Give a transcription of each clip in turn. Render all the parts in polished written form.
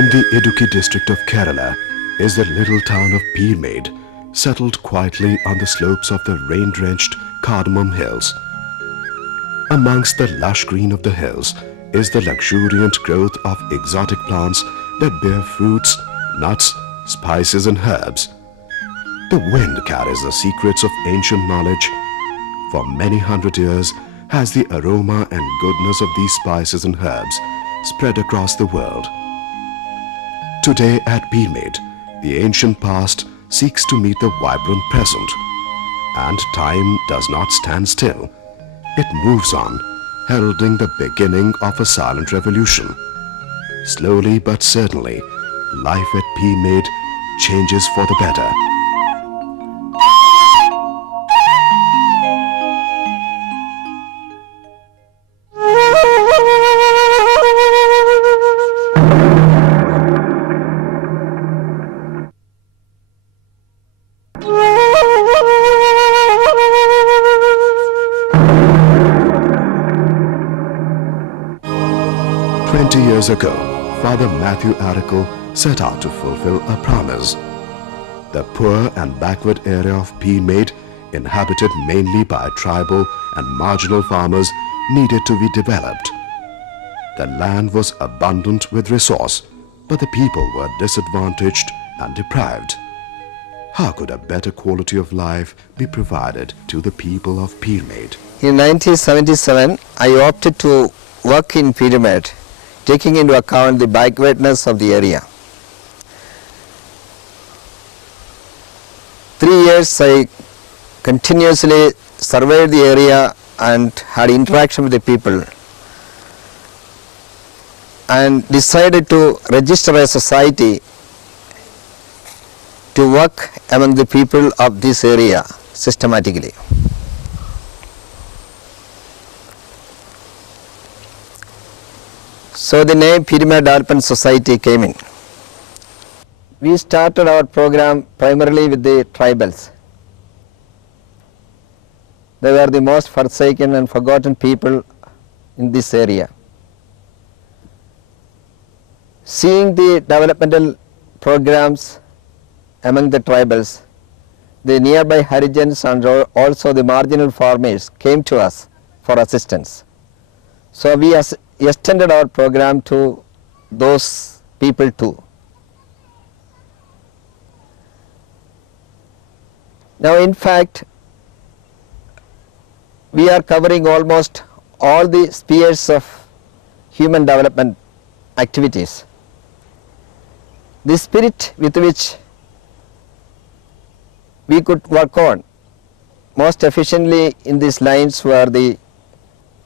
In the Idukki district of Kerala is the little town of Peermade, settled quietly on the slopes of the rain-drenched cardamom hills. Amongst the lush green of the hills is the luxuriant growth of exotic plants that bear fruits, nuts, spices and herbs. The wind carries the secrets of ancient knowledge. For many hundred years has the aroma and goodness of these spices and herbs spread across the world. Today at Peermade, the ancient past seeks to meet the vibrant present, and time does not stand still. It moves on, heralding the beginning of a silent revolution. Slowly but certainly, life at Peermade changes for the better. Years ago, Father Matthew Aracle set out to fulfill a promise. The poor and backward area of Peermade, inhabited mainly by tribal and marginal farmers, needed to be developed. The land was abundant with resource, but the people were disadvantaged and deprived. How could a better quality of life be provided to the people of Peermade? In 1977, I opted to work in Peermade, taking into account the backwardness of the area. 3 years I continuously surveyed the area and had interaction with the people, and decided to register a society to work among the people of this area systematically. So the name Peermade Developmental Society came in. We started our program primarily with the tribals. They were the most forsaken and forgotten people in this area. Seeing the developmental programs among the tribals, the nearby Harijans and also the marginal farmers came to us for assistance. So we extended our program to those people too. Now in fact, we are covering almost all the spheres of human development activities. The spirit with which we could work on most efficiently in these lines were the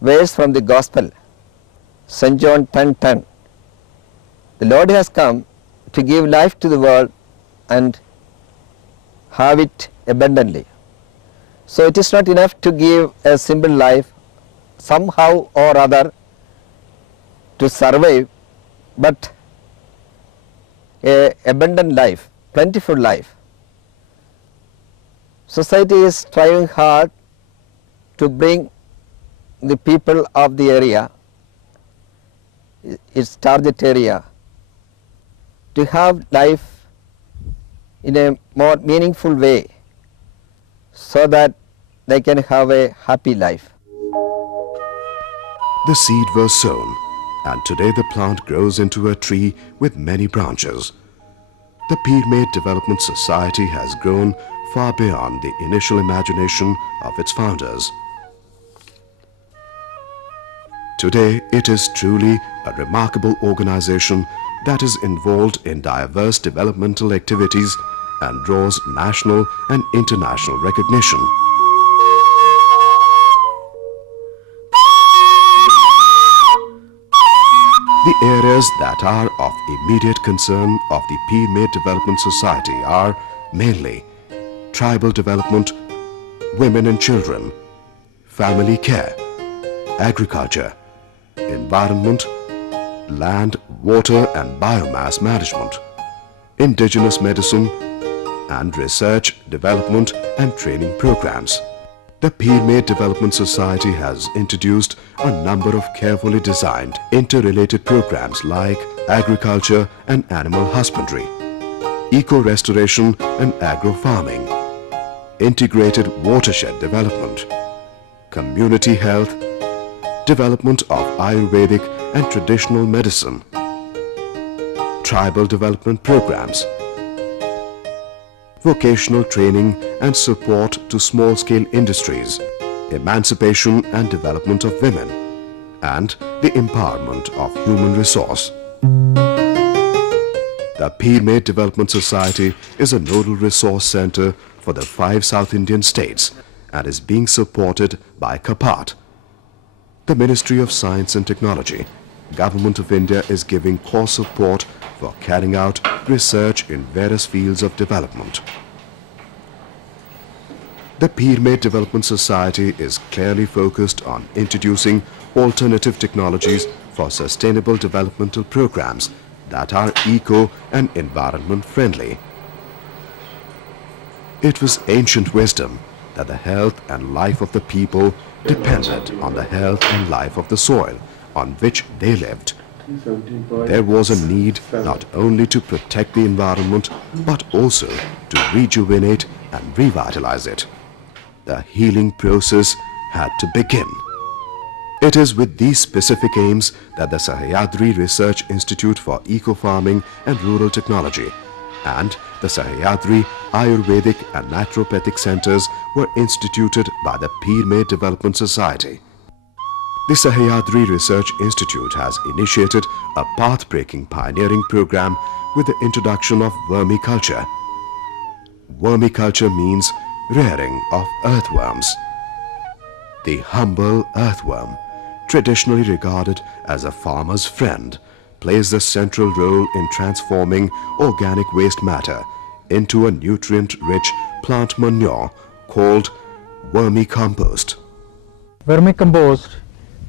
verse from the Gospel, St. John 10:10. The Lord has come to give life to the world and have it abundantly. So it is not enough to give a simple life somehow or other to survive, but a abundant life, plentiful life. Society is striving hard to bring the people of the area, its target area, to have life in a more meaningful way so that they can have a happy life. The seed was sown, and today the plant grows into a tree with many branches. The Peermade Development Society has grown far beyond the initial imagination of its founders. Today, it is truly a remarkable organization that is involved in diverse developmental activities and draws national and international recognition. The areas that are of immediate concern of the Peermade Development Society are mainly tribal development, women and children, family care, agriculture, environment, land, water and biomass management, indigenous medicine, and research, development and training programs. The Peermade Development Society has introduced a number of carefully designed interrelated programs like agriculture and animal husbandry, eco-restoration and agro-farming, integrated watershed development, community health, development of Ayurvedic and traditional medicine, tribal development programs, vocational training and support to small-scale industries, emancipation and development of women, and the empowerment of human resource. The Peermade Development Society is a nodal resource center for the 5 South Indian states and is being supported by CAPAT. The Ministry of Science and Technology, Government of India is giving core support for carrying out research in various fields of development. The Peermade Development Society is clearly focused on introducing alternative technologies for sustainable developmental programs that are eco and environment friendly. It was ancient wisdom that the health and life of the people depended on the health and life of the soil on which they lived. There was a need not only to protect the environment but also to rejuvenate and revitalize it. The healing process had to begin. It is with these specific aims that the Sahyadri Research Institute for Eco-Farming and Rural Technology and the Sahyadri Ayurvedic and Naturopathic Centers were instituted by the Peermade Development Society. The Sahyadri Research Institute has initiated a path-breaking pioneering program with the introduction of vermiculture. Vermiculture means rearing of earthworms. The humble earthworm, traditionally regarded as a farmer's friend, plays the central role in transforming organic waste matter into a nutrient-rich plant manure called vermicompost. Vermicompost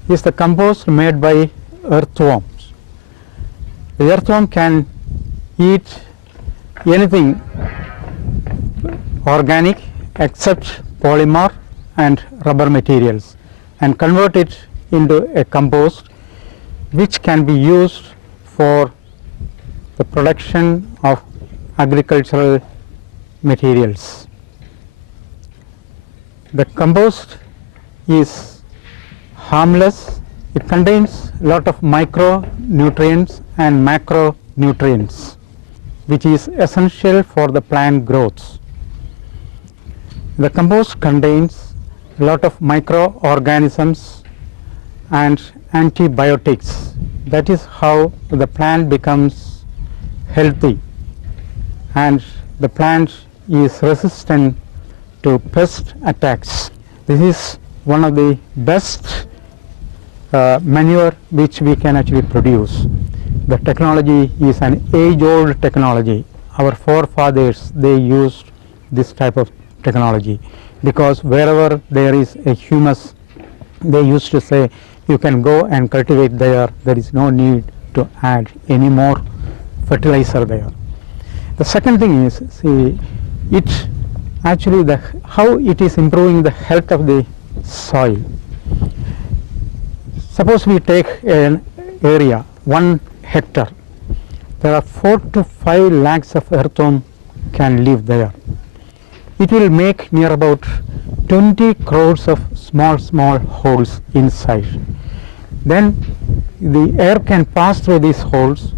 is the compost made by earthworms. The earthworm can eat anything organic except polymer and rubber materials and convert it into a compost which can be used for the production of agricultural materials. The compost is harmless. It contains a lot of micronutrients and macronutrients which is essential for the plant growth. The compost contains a lot of microorganisms and antibiotics. That is how the plant becomes healthy and the plant is resistant to pest attacks. This is one of the best manure which we can actually produce. The technology is an age-old technology. Our forefathers, they used this type of technology because wherever there is a humus, they used to say you can go and cultivate there is no need to add any more fertilizer there. The second thing is, see, it actually how it is improving the health of the soil. Suppose we take an area 1 hectare, there are 4 to 5 lakhs of earthworm can live there. It will make near about 20 crores of small holes inside. Then the air can pass through these holes.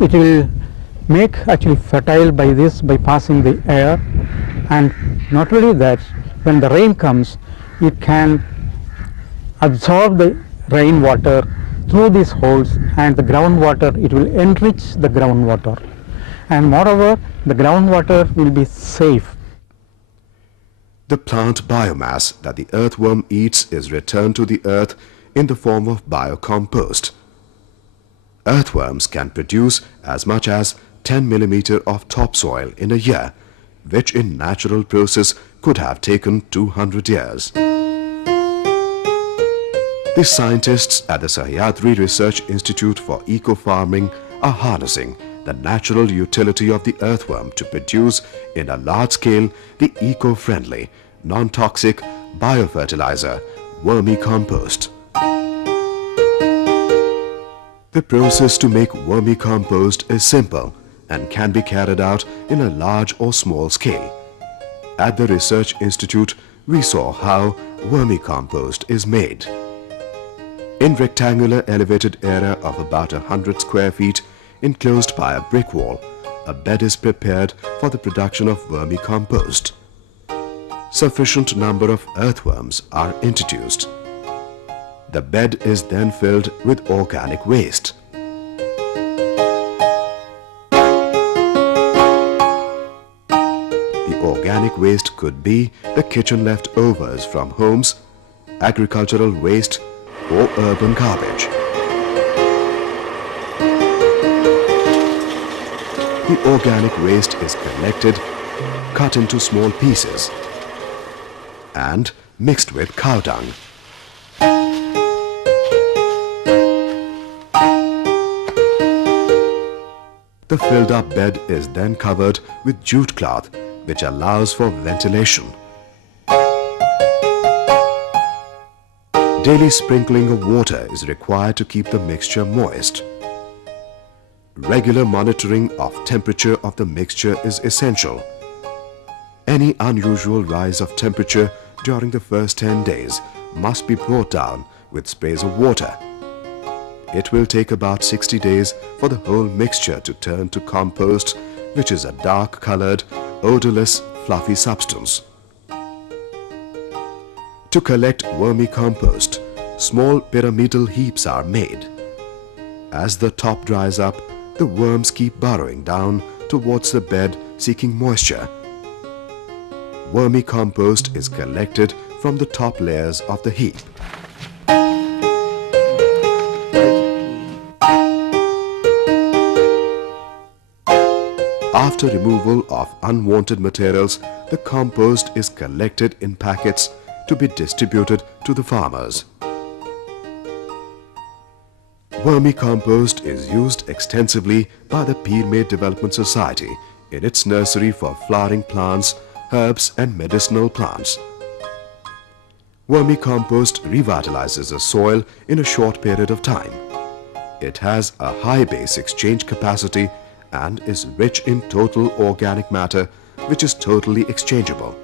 It will make actually fertile by passing the air, and not only that, when the rain comes, it can absorb the rainwater through these holes, and the groundwater, it will enrich the groundwater, and moreover the groundwater will be safe. The plant biomass that the earthworm eats is returned to the earth in the form of biocompost. Earthworms can produce as much as 10 millimeter of topsoil in a year, which in natural process could have taken 200 years. The scientists at the Sahyadri Research Institute for Eco-Farming are harnessing the natural utility of the earthworm to produce in a large scale the eco-friendly, non-toxic, biofertilizer, vermicompost. The process to make vermicompost is simple and can be carried out in a large or small scale. At the Research Institute, we saw how vermicompost is made. In rectangular elevated area of about 100 square feet enclosed by a brick wall, a bed is prepared for the production of vermicompost. Sufficient number of earthworms are introduced. The bed is then filled with organic waste. The organic waste could be the kitchen leftovers from homes, agricultural waste, or urban garbage. The organic waste is collected, cut into small pieces, and mixed with cow dung. The filled up bed is then covered with jute cloth, which allows for ventilation. Daily sprinkling of water is required to keep the mixture moist. Regular monitoring of temperature of the mixture is essential. Any unusual rise of temperature during the first 10 days must be brought down with sprays of water. It will take about 60 days for the whole mixture to turn to compost, which is a dark-colored, odorless, fluffy substance. To collect vermicompost, small pyramidal heaps are made. As the top dries up, the worms keep burrowing down towards the bed seeking moisture. Vermicompost is collected from the top layers of the heap. After removal of unwanted materials, the compost is collected in packets to be distributed to the farmers. Vermicompost is used extensively by the Peermade Development Society in its nursery for flowering plants, herbs and medicinal plants. Vermicompost revitalizes the soil in a short period of time. It has a high base exchange capacity and is rich in total organic matter, which is totally exchangeable.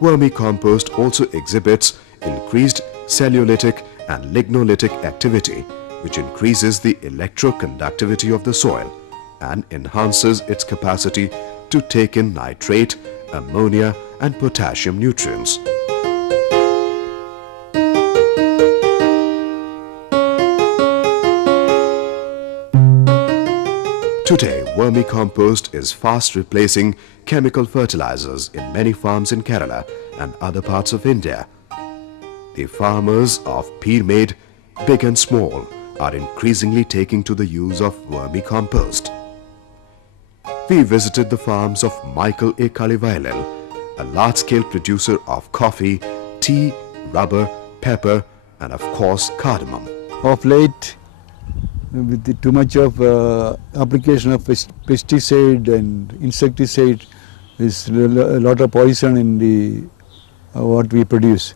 Vermicompost also exhibits increased cellulitic and lignolytic activity, which increases the electroconductivity of the soil and enhances its capacity to take in nitrate, ammonia and potassium nutrients. Today, vermicompost is fast replacing chemical fertilizers in many farms in Kerala and other parts of India. The farmers of Peermade, big and small, are increasingly taking to the use of vermicompost. We visited the farms of Michael A. Kalivailal, a large-scale producer of coffee, tea, rubber, pepper, and of course cardamom. Of late, with too much of application of pesticide and insecticide, there's a lot of poison in the what we produce.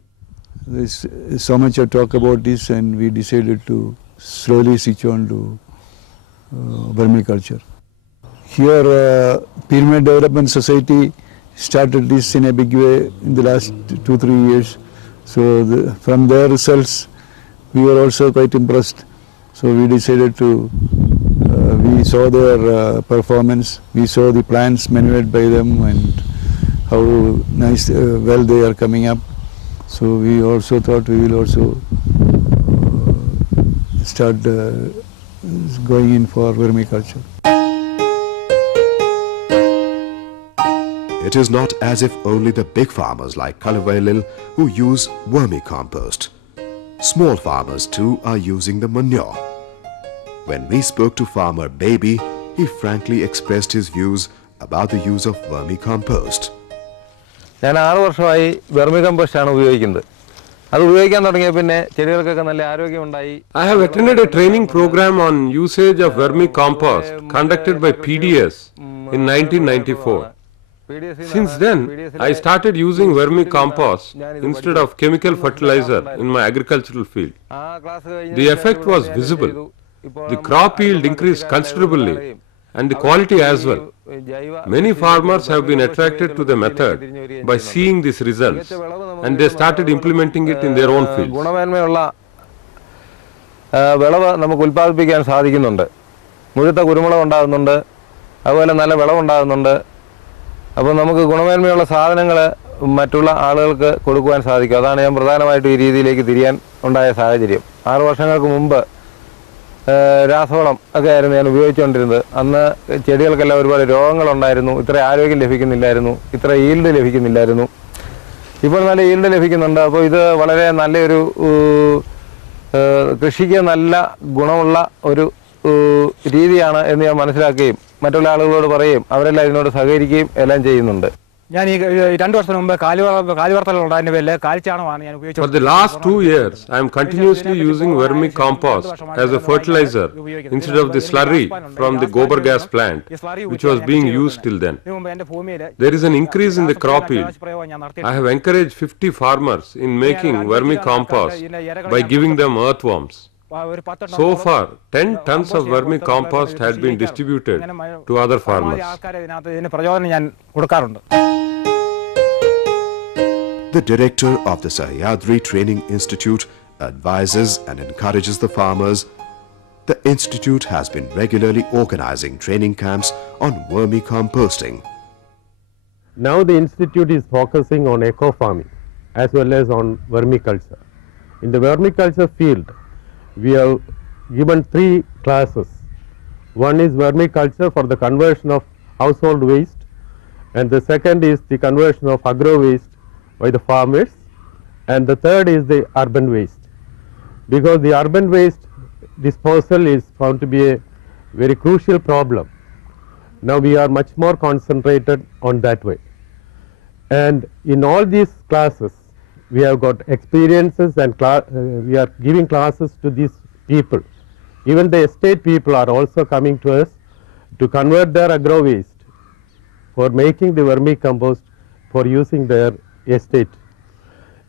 There's so much of talk about this, and we decided to slowly switch on to vermiculture. Here, Peermade Development Society started this in a big way in the last 2-3 years. So from their results, we were also quite impressed. So we decided to, we saw their performance, we saw the plants maneuvered by them and how nice, well they are coming up. So we also thought we will also start going in for vermiculture. It is not as if only the big farmers like Kalivailal who use vermicompost. Small farmers too are using the manure. When we spoke to farmer Baby, he frankly expressed his views about the use of vermicompost. I have attended a training program on usage of vermicompost conducted by PDS in 1994. Since then, I started using vermicompost instead of chemical fertilizer in my agricultural field. The effect was visible. The crop yield increased considerably and the quality as well. Many farmers have been attracted to the method by seeing these results and they started implementing it in their own fields. വിളവ് നമുക്ക് ഉൽപ്പാദിപ്പിക്കാൻ സാധിക്കുന്നുണ്ട്. മുഴുത്ത കുരുമുളക് ഉണ്ടാകുന്നുണ്ട്, അതുപോലെ നല്ല വിളവുണ്ടാകുന്നുണ്ട്. അപ്പോൾ നമുക്ക് ഗുണമേന്മയുള്ള സാധനങ്ങൾ മറ്റുള്ള ആളുകൾക്ക് കൊടുക്കുവാൻ സാധിക്കും. അതാണ് ഞാൻ പ്രധാനമായിട്ടും ഈ രീതിയിലേക്ക് തിരിയാൻ ഉണ്ടായ സാഹചര്യം. 6 വർഷങ്ങൾക്ക് മുമ്പ് രാസവളം ഒക്കെ ആയിരുന്നു ഞാൻ ഉപയോഗിച്ചുകൊണ്ടിരുന്നത്. അന്ന് ചെടികൾക്കെല്ലാം ഒരുപാട് രോഗങ്ങളുണ്ടായിരുന്നു, ഇത്ര ആരോഗ്യം ലഭിക്കുന്നില്ലായിരുന്നു, ഇത്ര ഈൽഡ് ലഭിക്കുന്നില്ലായിരുന്നു. ഇപ്പോൾ നല്ല ഈൽഡ് ലഭിക്കുന്നുണ്ട്. അപ്പോൾ ഇത് വളരെ നല്ലൊരു കൃഷിക്ക് നല്ല ഗുണമുള്ള ഒരു രീതിയാണ് എന്ന് ഞാൻ മനസ്സിലാക്കുകയും മറ്റുള്ള ആളുകളോട് പറയുകയും അവരെല്ലാം ഇതിനോട് സഹകരിക്കുകയും എല്ലാം ചെയ്യുന്നുണ്ട്. ഞാൻ ഈ 2 വർഷം മുമ്പ് കാലിവർത്തലുണ്ടായതിന്റെ പേരിൽ കാലിച്ചാണമാണ് ഞാൻ ഉപയോഗിച്ചത്. For the last 2 years, I am continuously using vermicompost as a fertilizer instead of the slurry from the gobar gas plant, which was being used till then. There is an increase in the crop yield. I have encouraged 50 farmers in making vermicompost by giving them earthworms. So far, 10 tons of vermicompost had been distributed to other farmers. The director of the Sahyadri Training Institute advises and encourages the farmers. The institute has been regularly organizing training camps on vermicomposting. Now the institute is focusing on eco-farming as well as on vermiculture. In the vermiculture field, we have given 3 classes. One is vermiculture for the conversion of household waste, and the second is the conversion of agro waste by the farmers, and the third is the urban waste. Because the urban waste disposal is found to be a very crucial problem. Now we are much more concentrated on that way. And in all these classes, we have got experiences and we are giving classes to these people. Even the estate people are also coming to us to convert their agro waste for making the vermicompost for using their estate.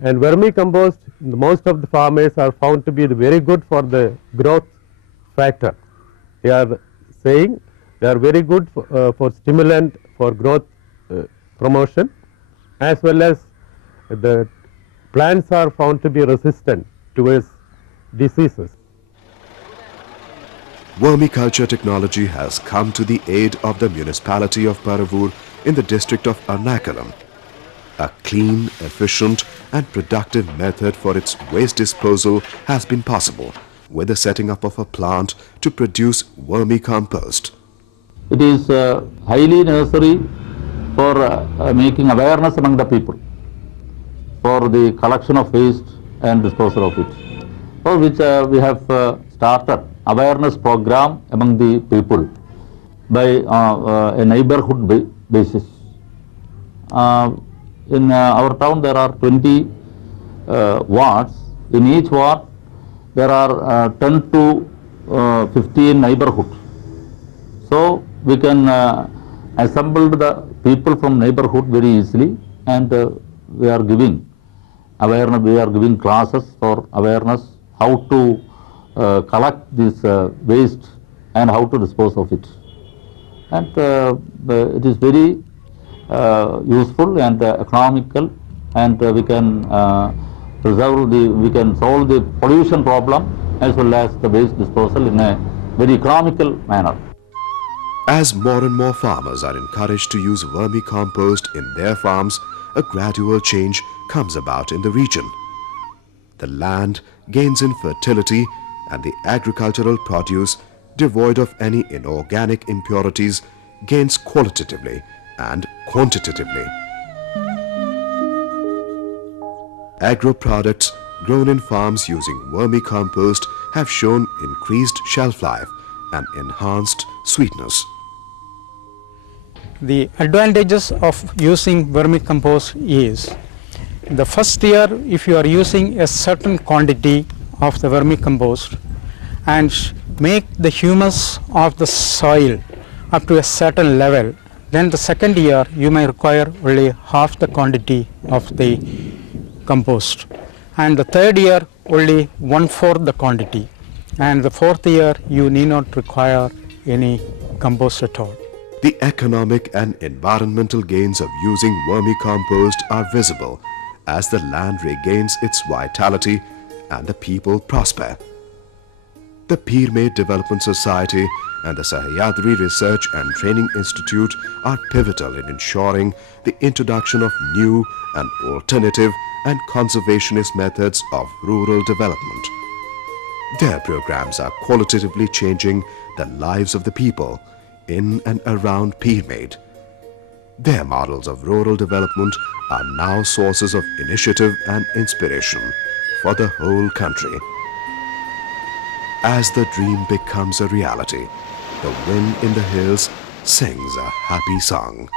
And vermicompost, most of the farmers are found to be very good for the growth factor. They are saying they are very good for stimulant for growth promotion, as well as the plants are found to be resistant towards diseases. Vermiculture technology has come to the aid of the municipality of Paravur in the district of Ernakulam. A clean, efficient and productive method for its waste disposal has been possible with the setting up of a plant to produce vermicompost. It is highly necessary for making awareness among the people for the collection of waste and disposal of it, for which we have started awareness program among the people by a neighborhood basis. In our town there are 20 wards. In each ward there are 10 to 15 neighborhoods. So we can assemble the people from neighborhood very easily, and we are giving awareness. We are giving classes for awareness how to collect this waste and how to dispose of it. And it is very useful and economical, and we can solve the pollution problem as well as the waste disposal in a very economical manner. As more and more farmers are encouraged to use vermicompost in their farms, a gradual change comes about in the region. The land gains in fertility and the agricultural produce, devoid of any inorganic impurities, gains qualitatively and quantitatively. Agro products grown in farms using vermicompost have shown increased shelf life and enhanced sweetness. The advantages of using vermicompost is, the first year if you are using a certain quantity of the vermicompost and make the humus of the soil up to a certain level, Then the second year you may require only half the quantity of the compost, and the third year only 1/4 the quantity, and the fourth year you need not require any compost at all. The economic and environmental gains of using vermicompost are visible as the land regains its vitality and the people prosper. The Peermade Development Society and the Sahyadri Research and Training Institute are pivotal in ensuring the introduction of new and alternative and conservationist methods of rural development. Their programs are qualitatively changing the lives of the people in and around Peermade. Their models of rural development are now sources of initiative and inspiration for the whole country. As the dream becomes a reality, the wind in the hills sings a happy song.